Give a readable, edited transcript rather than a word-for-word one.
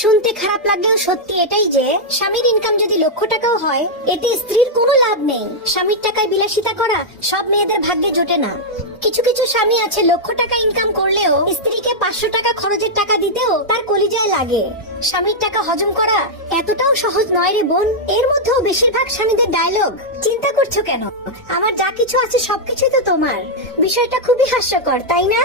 শুনতে খারাপ লাগলেও সত্যি এটাই যে স্বামীর ইনকাম যদি লক্ষ টাকাও হয়, এতে স্ত্রীর কোনো লাভ নেই। স্বামীর টাকায় বিলাসিতা করা সব মেয়েদের ভাগ্যে জোটে না। কিছু কিছু স্বামী আছে লক্ষ টাকা ইনকাম করলেও স্ত্রীকে 500 টাকা খরচের টাকা দিতেও তার কলিজায় লাগে। স্বামীর টাকা হজম করা এতটাও সহজ নয় রে বোন। এর মধ্যেও বেশিরভাগ স্বামীদের ডায়লগ, চিন্তা করছো কেন, আমার যা কিছু আছে সবকিছুই তো তোমার। বিষয়টা খুবই হাস্যকর, তাই না?